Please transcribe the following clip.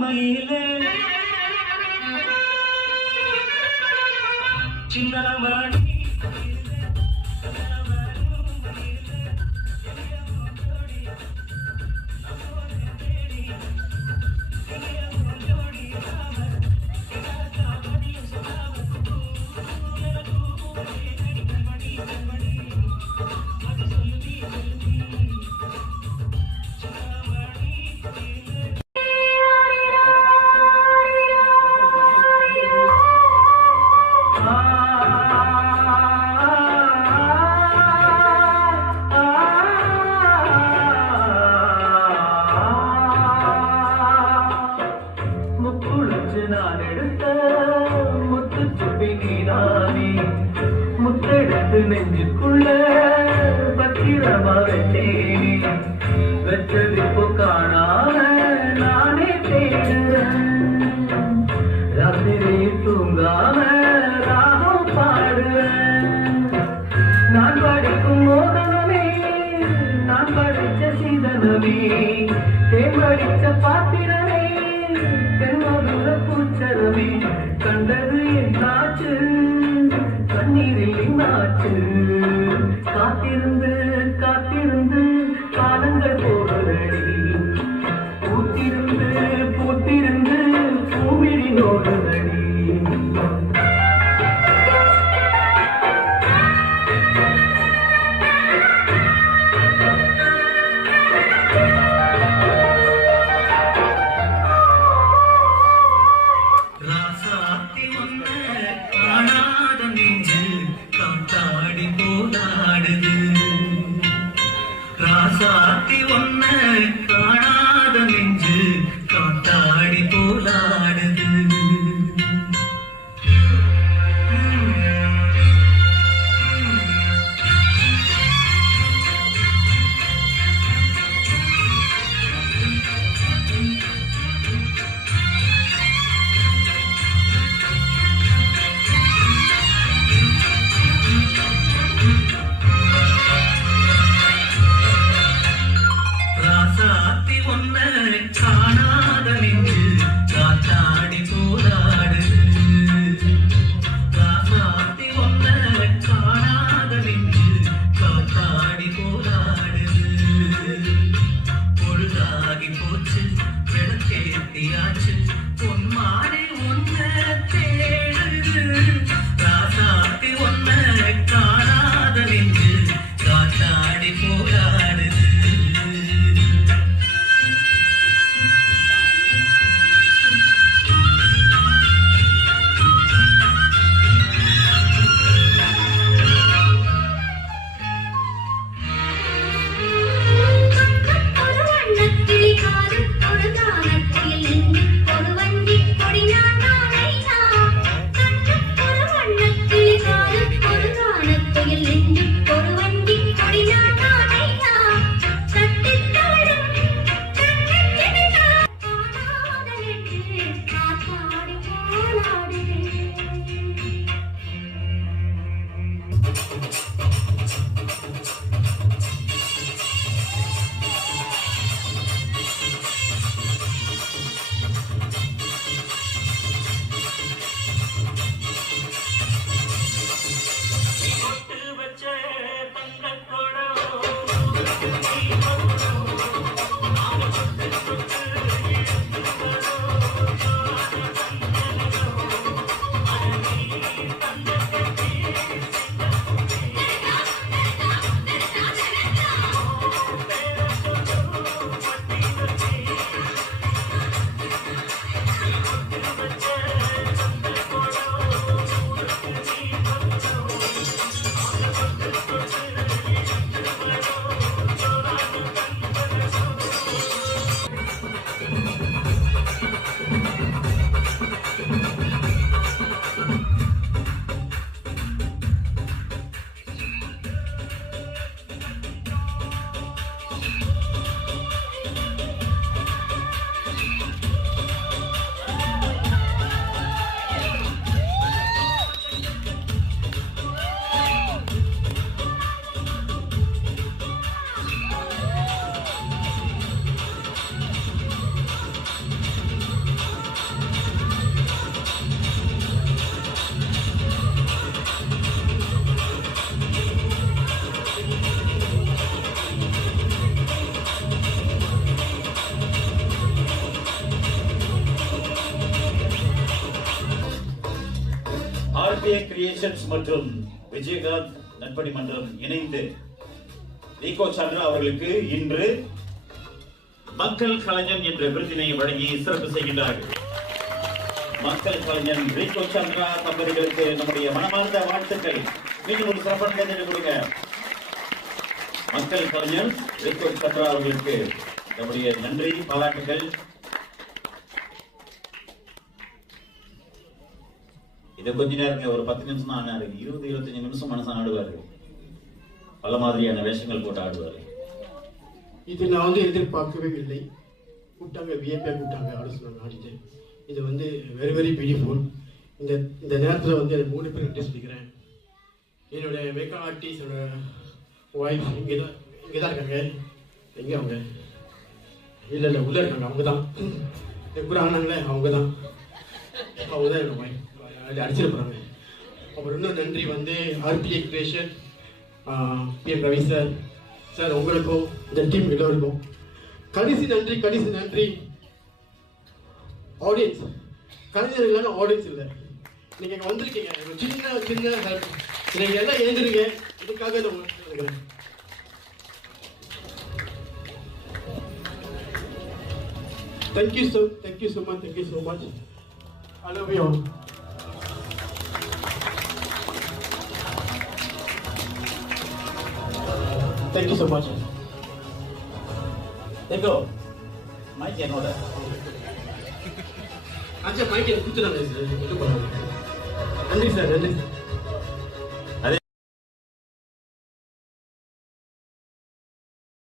மயிலே சின்னமணி நான் எடுத்த முத்து சுப்பி நீதானே முத்தெடுத்து நெஞ்சுக்குள்ள பத்திரமா வச்சேனே வச்சது இப்போ காணாம நானே தேடுறேன் ராத்திரி தூங்காம ராகம் பாடுறேன் நான் படிக்கும் மோகனமே நான் படிச்ச சீதனமே தேம்படிச்ச பாத்திரமே பூச்சரவே கண்டது என்னாச்சு கண்ணீரில் என்னாச்சு காத்திருந்து காத்திருந்து காலங்கள் போகிறடி பூத்திருந்து பூத்திருந்து பூமிழி நோடுதடி ராசாத்தி ஒன்ன காணாத நெஞ்சு காத்தாடி போலாடுது காணாத நெஞ்சு காத்தாடி போராடுது ராசாத்தி ஒன்ன காணாத நெஞ்சு காத்தாடி போராடுது பொழுதாகி போச்சு விளக்கேத்தியாச்சு பொன்மானே ஒன்ன தேடுது ராசாத்தி ஒன்ன காணாத நெஞ்சு காத்தாடி போராடுது ஒரு ஆர்பிஐ கிரியேஷன்ஸ் மற்றும் விஜயகாந்த் நட்பணி மன்றம் இணைந்து ரிகோ சந்திரா அவர்களுக்கு இன்று மக்கள் கலைஞன் என்ற விருதினை வழங்கி சிறப்பு செய்கின்றார்கள். மக்கள் கலைஞன் ரிகோ சந்திரா தம்பதிகளுக்கு நம்முடைய மனமார்ந்த வாழ்த்துக்கள். மீண்டும் ஒரு சிறப்பான கைதட்டல் கொடுங்க. மக்கள் கலைஞர் ரிகோ சந்திரா அவர்களுக்கு நம்முடைய நன்றி பாராட்டுகள். இதை கொஞ்ச நேரம் ஒரு 10 நிமிஷம் தான் ஆனாரு. 20-25 நிமிஷம் மனசு ஆடுவாரு. பல மாதிரியான வேஷங்கள் போட்டு ஆடுவாரு. இது நான் எதிர்பார்க்கவே இல்லை. கூட்டாங்க வியப்பே கூட்டாங்க ஆட சொன்னாங்க, ஆடிட்டு. இது வெரி வெரி பியூட்டிஃபுல். இந்த நேரத்தில் எனக்கு 3 பேர் நன்றி சொல்லிக்கிறேன். என்னோட மேக்கப் ஆர்டிஸ்டோட ஒய்ஃப் இங்கே தான் இருக்காங்க. எங்கே அவங்க? இல்லை உள்ளே இருக்காங்க. அவங்க தான் கூட ஆனாங்களே, அவங்க தான் என்னோட ஒய்ஃப். அடிச்சிருப்பாங்க. அப்புறம் இன்னும் நன்றி RBI creation, PM Ravi sir உங்களுக்கும் இந்த டீம் எல்லோருக்கும் கடைசி நன்றி. ஆடியன்ஸ், கலைஞர் இல்லைன்னா ஆடியன்ஸ் இல்லை. நீங்க இங்க வந்திருக்கீங்க, சின்ன ஹெல்ப். நீங்க எல்லாம் எழுந்துருங்க, இதுக்காக நான் நினைக்கிறேன். Thank you so much. I love you all. Thank you so much. Ego, mic என்னோட. அச்சா மைக் கொடுத்துறாங்க சார். நன்றி சார்.